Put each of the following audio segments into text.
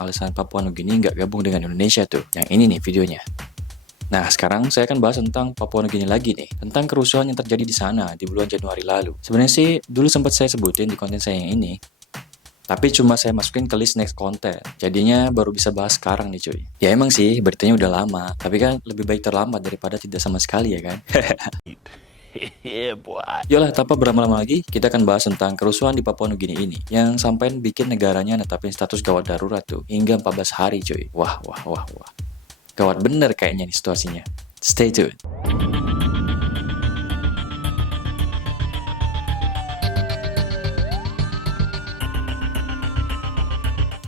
alasan Papua Nugini nggak gabung dengan Indonesia tuh. Yang ini nih videonya. Nah, sekarang saya akan bahas tentang Papua Nugini lagi nih, tentang kerusuhan yang terjadi di sana di bulan Januari lalu. Sebenarnya sih, dulu sempat saya sebutin di konten saya yang ini, tapi cuma saya masukin ke list next content. Jadinya baru bisa bahas sekarang nih cuy. Ya emang sih, beritanya udah lama, tapi kan lebih baik terlambat daripada tidak sama sekali ya kan? Yolah, tanpa berlama-lama lagi, kita akan bahas tentang kerusuhan di Papua Nugini ini, yang sampai bikin negaranya netapin status gawat darurat tuh, hingga 14 hari cuy. Wah. Gawat bener kayaknya nih situasinya. Stay tuned.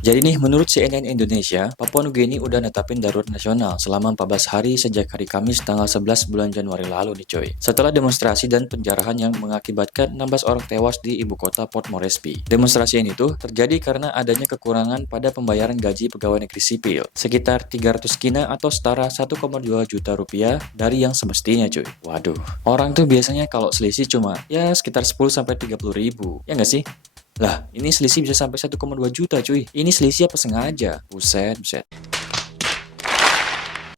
Jadi nih, menurut CNN Indonesia, Papua Nugini udah netapin darurat nasional selama 14 hari sejak hari Kamis tanggal 11 bulan Januari lalu nih coy. Setelah demonstrasi dan penjarahan yang mengakibatkan 16 orang tewas di ibu kota Port Moresby. Demonstrasi ini tuh terjadi karena adanya kekurangan pada pembayaran gaji pegawai negeri sipil, sekitar 300 kina atau setara 1,2 juta rupiah dari yang semestinya cuy. Waduh, orang tuh biasanya kalau selisih cuma ya sekitar 10-30 ribu, ya nggak sih? Lah, ini selisih bisa sampai 1,2 juta cuy. Ini selisih apa sengaja? Buset.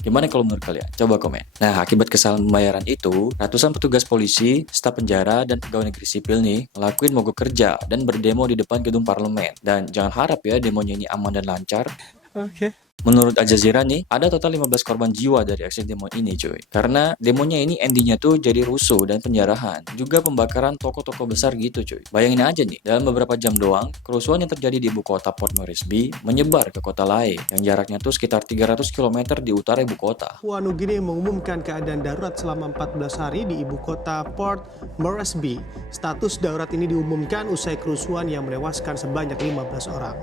Gimana kalau menurut kalian? Coba komen. Nah, akibat kesalahan pembayaran itu, ratusan petugas polisi, staf penjara, dan pegawai negeri sipil nih ngelakuin mogok kerja dan berdemo di depan gedung parlemen. Dan jangan harap ya demonya ini aman dan lancar. Oke. Menurut Al Jazeera nih, ada total 15 korban jiwa dari aksi demo ini cuy. Karena demonya ini endingnya tuh jadi rusuh dan penjarahan. Juga pembakaran toko-toko besar gitu cuy. Bayangin aja nih, dalam beberapa jam doang, kerusuhan yang terjadi di ibu kota Port Moresby menyebar ke kota lain. Yang jaraknya tuh sekitar 300 km di utara ibu kota. Papua Nugini mengumumkan keadaan darurat selama 14 hari di ibu kota Port Moresby. Status darurat ini diumumkan usai kerusuhan yang menewaskan sebanyak 15 orang.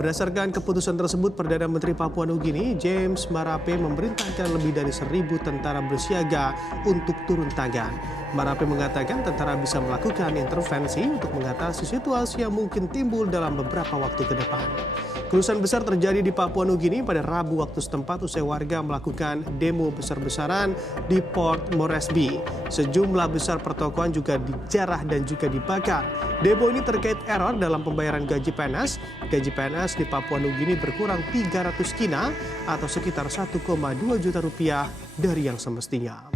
Berdasarkan keputusan tersebut, Perdana Menteri Papua Nugini, James Marape, memerintahkan lebih dari 1.000 tentara bersiaga untuk turun tangan. Marape mengatakan tentara bisa melakukan intervensi untuk mengatasi situasi yang mungkin timbul dalam beberapa waktu ke depan. Kerusuhan besar terjadi di Papua Nugini pada Rabu waktu setempat usai warga melakukan demo besar-besaran di Port Moresby. Sejumlah besar pertokoan juga dijarah dan juga dibakar. Demo ini terkait error dalam pembayaran gaji PNS. Gaji PNS di Papua Nugini berkurang 300 kina atau sekitar 1,2 juta rupiah dari yang semestinya.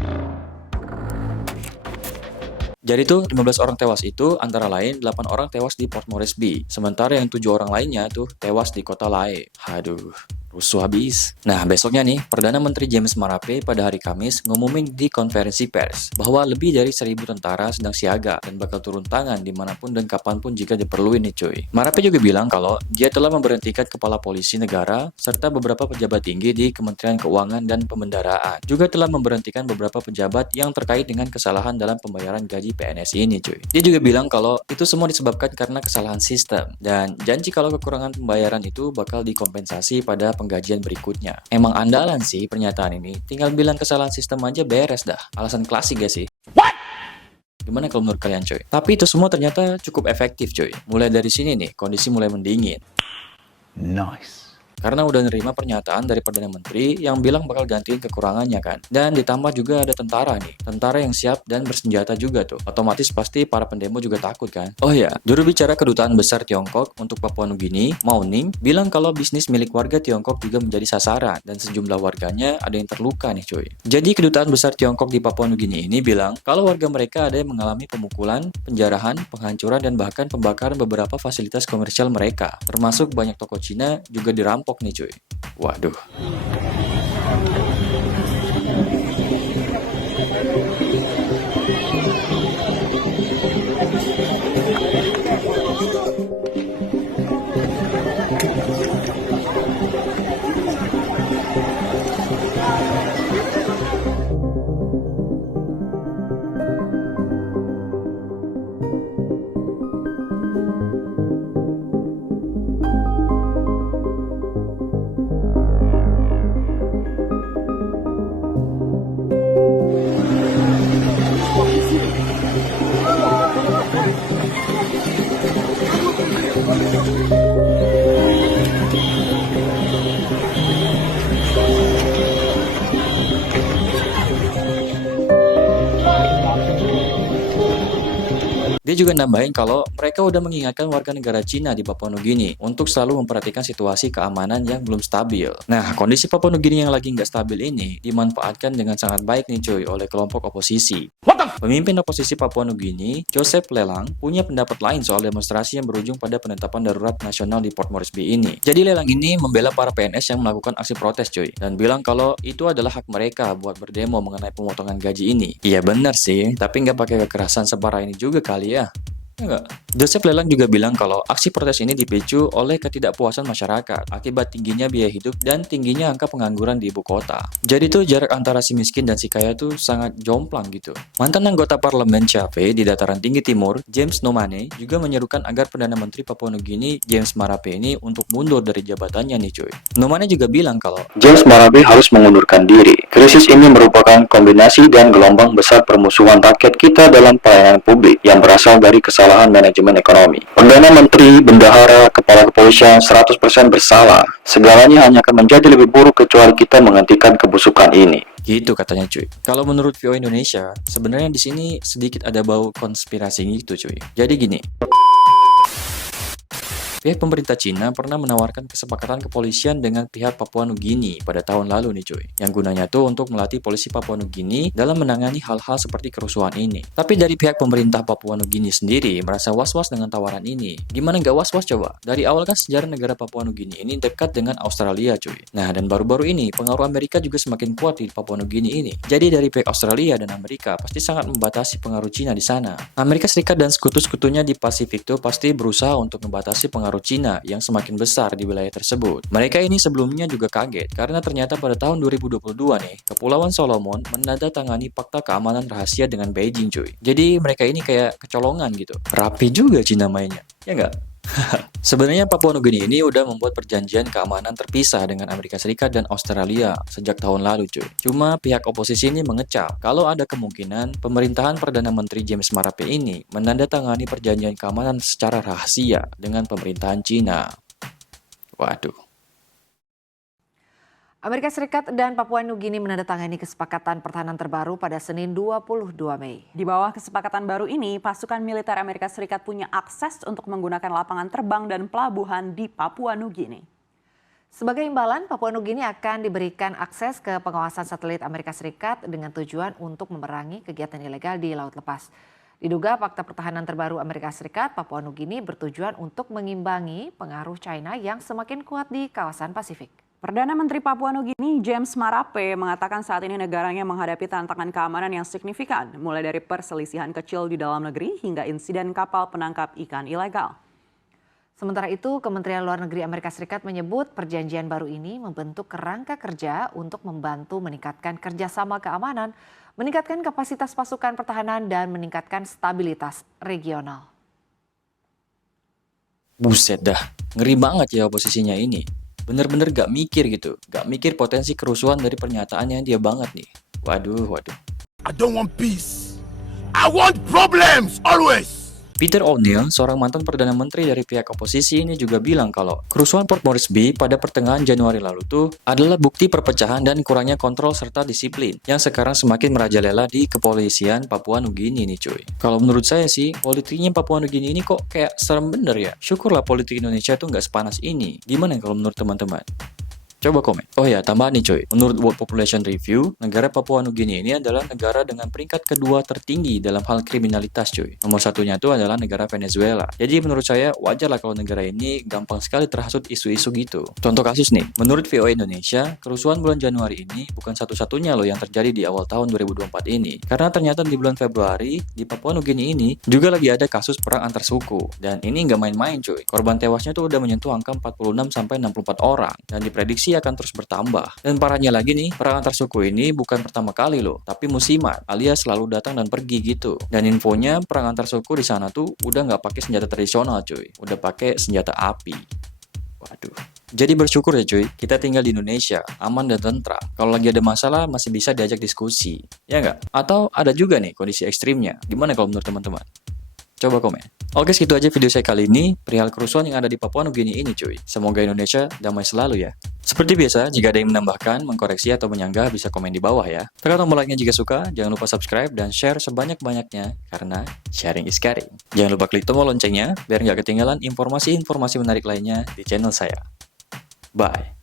Jadi tuh 15 orang tewas itu antara lain 8 orang tewas di Port Moresby, sementara yang 7 orang lainnya tuh tewas di kota Lae. Aduh, rusuh habis. Nah, besoknya nih, Perdana Menteri James Marape pada hari Kamis ngumumin di konferensi pers bahwa lebih dari 1.000 tentara sedang siaga dan bakal turun tangan dimanapun dan kapanpun jika diperluin nih cuy. Marape juga bilang kalau dia telah memberhentikan kepala polisi negara serta beberapa pejabat tinggi di Kementerian Keuangan dan Pembendaraan. Juga telah memberhentikan beberapa pejabat yang terkait dengan kesalahan dalam pembayaran gaji PNS ini cuy. Dia juga bilang kalau itu semua disebabkan karena kesalahan sistem dan janji kalau kekurangan pembayaran itu bakal dikompensasi pada penggajian berikutnya. Emang andalan sih pernyataan ini, tinggal bilang kesalahan sistem aja beres dah. Alasan klasik gak sih? What? Gimana kalau menurut kalian cuy? Tapi itu semua ternyata cukup efektif cuy. Mulai dari sini nih, kondisi mulai mendingin. Nice. Karena udah nerima pernyataan dari Perdana Menteri yang bilang bakal gantiin kekurangannya kan. Dan ditambah juga ada tentara nih. Tentara yang siap dan bersenjata juga tuh. Otomatis pasti para pendemo juga takut kan. Oh ya, juru bicara Kedutaan Besar Tiongkok untuk Papua Nugini, Mao Ning, bilang kalau bisnis milik warga Tiongkok juga menjadi sasaran. Dan sejumlah warganya ada yang terluka nih cuy. Jadi Kedutaan Besar Tiongkok di Papua Nugini ini bilang kalau warga mereka ada yang mengalami pemukulan, penjarahan, penghancuran, dan bahkan pembakaran beberapa fasilitas komersial mereka. Termasuk banyak toko Cina juga dirampok nih cuy. Waduh. Dia juga nambahin kalau mereka udah mengingatkan warga negara Cina di Papua Nugini untuk selalu memperhatikan situasi keamanan yang belum stabil. Nah, kondisi Papua Nugini yang lagi nggak stabil ini dimanfaatkan dengan sangat baik nih cuy oleh kelompok oposisi. Pemimpin oposisi Papua Nugini, Joseph Lelang, punya pendapat lain soal demonstrasi yang berujung pada penetapan darurat nasional di Port Moresby ini. Jadi Lelang ini membela para PNS yang melakukan aksi protes cuy, dan bilang kalau itu adalah hak mereka buat berdemo mengenai pemotongan gaji ini. Iya benar sih, tapi nggak pakai kekerasan separah ini juga kali ya. Enggak. Joseph Lelang juga bilang kalau aksi protes ini dipicu oleh ketidakpuasan masyarakat akibat tingginya biaya hidup dan tingginya angka pengangguran di ibu kota. Jadi tuh jarak antara si miskin dan si kaya tuh sangat jomplang gitu. Mantan anggota parlemen CAP di dataran tinggi timur, James Nomane, juga menyerukan agar Perdana Menteri Papua Nugini, James Marape ini untuk mundur dari jabatannya nih cuy. Nomane juga bilang kalau James Marape harus mengundurkan diri. Krisis ini merupakan kombinasi dan gelombang besar permusuhan rakyat kita dalam pelayanan publik yang berasal dari kesalahan manajemen ekonomi. Perdana Menteri, Bendahara, Kepala Kepolisian 100% bersalah. Segalanya hanya akan menjadi lebih buruk kecuali kita menghentikan kebusukan ini. gitu katanya cuy. Kalau menurut VOA Indonesia, sebenarnya di sini sedikit ada bau konspirasi gitu cuy. Jadi gini. Pihak pemerintah Cina pernah menawarkan kesepakatan kepolisian dengan pihak Papua Nugini pada tahun lalu nih cuy. Yang gunanya tuh untuk melatih polisi Papua Nugini dalam menangani hal-hal seperti kerusuhan ini. Tapi dari pihak pemerintah Papua Nugini sendiri merasa was-was dengan tawaran ini. Gimana nggak was-was coba? Dari awal kan sejarah negara Papua Nugini ini dekat dengan Australia cuy. Nah dan baru-baru ini pengaruh Amerika juga semakin kuat di Papua Nugini ini. Jadi dari pihak Australia dan Amerika pasti sangat membatasi pengaruh Cina di sana. Amerika Serikat dan sekutu-sekutunya di Pasifik tuh pasti berusaha untuk membatasi pengaruh Cina yang semakin besar di wilayah tersebut. Mereka ini sebelumnya juga kaget karena ternyata pada tahun 2022 nih, Kepulauan Solomon menandatangani fakta keamanan rahasia dengan Beijing cuy. Jadi mereka ini kayak kecolongan gitu. Rapi juga Cina mainnya, ya nggak? Sebenarnya Papua Nugini ini udah membuat perjanjian keamanan terpisah dengan Amerika Serikat dan Australia sejak tahun lalu cuy. Cuma pihak oposisi ini mengecap kalau ada kemungkinan pemerintahan Perdana Menteri James Marape ini menandatangani perjanjian keamanan secara rahasia dengan pemerintahan Cina. Waduh. Amerika Serikat dan Papua Nugini menandatangani kesepakatan pertahanan terbaru pada Senin 22 Mei. Di bawah kesepakatan baru ini, pasukan militer Amerika Serikat punya akses untuk menggunakan lapangan terbang dan pelabuhan di Papua Nugini. Sebagai imbalan, Papua Nugini akan diberikan akses ke pengawasan satelit Amerika Serikat dengan tujuan untuk memerangi kegiatan ilegal di Laut Lepas. Diduga fakta pertahanan terbaru Amerika Serikat, Papua Nugini bertujuan untuk mengimbangi pengaruh China yang semakin kuat di kawasan Pasifik. Perdana Menteri Papua Nugini James Marape mengatakan saat ini negaranya menghadapi tantangan keamanan yang signifikan, mulai dari perselisihan kecil di dalam negeri hingga insiden kapal penangkap ikan ilegal. Sementara itu, Kementerian Luar Negeri Amerika Serikat menyebut perjanjian baru ini membentuk kerangka kerja untuk membantu meningkatkan kerjasama keamanan, meningkatkan kapasitas pasukan pertahanan, dan meningkatkan stabilitas regional. Buset dah, ngeri banget ya oposisinya ini. Bener-bener gak mikir gitu, gak mikir potensi kerusuhan dari pernyataannya dia banget nih. Waduh. I don't want peace. I want problems always. Peter O'Neill, seorang mantan Perdana Menteri dari pihak oposisi ini juga bilang kalau kerusuhan Port Moresby pada pertengahan Januari lalu tuh adalah bukti perpecahan dan kurangnya kontrol serta disiplin yang sekarang semakin merajalela di kepolisian Papua Nugini nih cuy. Kalau menurut saya sih, politiknya Papua Nugini ini kok kayak serem bener ya. Syukurlah politik Indonesia tuh nggak sepanas ini. Gimana kalau menurut teman-teman? Coba komen. Oh ya, tambahan nih cuy. Menurut World Population Review, negara Papua Nugini ini adalah negara dengan peringkat kedua tertinggi dalam hal kriminalitas cuy. Nomor satunya itu adalah negara Venezuela. Jadi menurut saya wajar lah kalau negara ini gampang sekali terhasut isu-isu gitu. Contoh kasus nih, menurut VOA Indonesia, kerusuhan bulan Januari ini bukan satu-satunya loh yang terjadi di awal tahun 2024 ini. Karena ternyata di bulan Februari, di Papua Nugini ini juga lagi ada kasus perang antar suku. Dan ini nggak main-main cuy. Korban tewasnya tuh udah menyentuh angka 46-64 orang. Dan diprediksi akan terus bertambah. Dan parahnya lagi nih, perang antar suku ini bukan pertama kali loh, tapi musiman, alias selalu datang dan pergi gitu. Dan infonya perang antar suku di sana tuh udah nggak pakai senjata tradisional cuy, udah pakai senjata api. Waduh. Jadi bersyukur ya cuy, kita tinggal di Indonesia, aman dan tentram. Kalau lagi ada masalah masih bisa diajak diskusi, ya nggak? Atau ada juga nih kondisi ekstrimnya. Gimana kalau menurut teman-teman? Coba komen. Oke, segitu aja video saya kali ini perihal kerusuhan yang ada di Papua Nugini ini cuy. Semoga Indonesia damai selalu ya. Seperti biasa, jika ada yang menambahkan, mengkoreksi atau menyanggah bisa komen di bawah ya. Tekan tombol like-nya jika suka, jangan lupa subscribe dan share sebanyak-banyaknya karena sharing is caring. Jangan lupa klik tombol loncengnya biar nggak ketinggalan informasi-informasi menarik lainnya di channel saya. Bye.